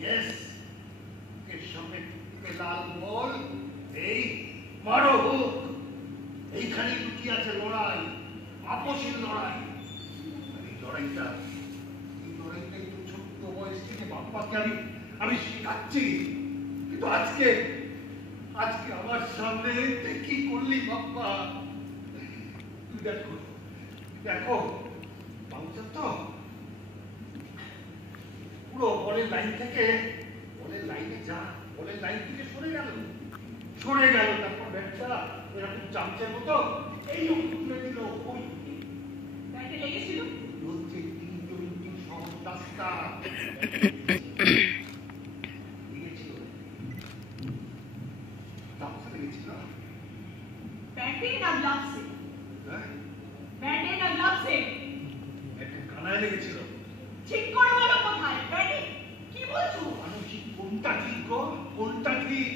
Yes, এর সঙ্গে লাল বল, এই মারো হোক। এইখানে লুকিয়ে আছে লড়াই, আপসের লড়াই। এই লড়াইটা একটু ছোট্ট বয়স থেকে বাপ্পাকে আমি শেখাচ্ছি। কিন্তু আজকে আমার সামনে কি করলি বাপ্পা? তুই দেখো বাউচার তো পুরো বলের লাইন থেকে সরে গেল। তারপর ব্যাটটা এরকম চামচের মতো এই তুলে দিল। ওই ব্যাটে লেগেছিল হচ্ছে T20 সহস্তা লেগেছিল। চামচে লেগেছিল ব্যাটে না গ্লাভসে? হ্যাঁ, ব্যাটে না গ্লাভসে? ব্যাটে কানায় লেগেছিল। ঠিক করে বলো কোথায়? ব্যাটে? কি বলছো? মানুষ কোনটা ঠিক গো, কোনটা ঠিক?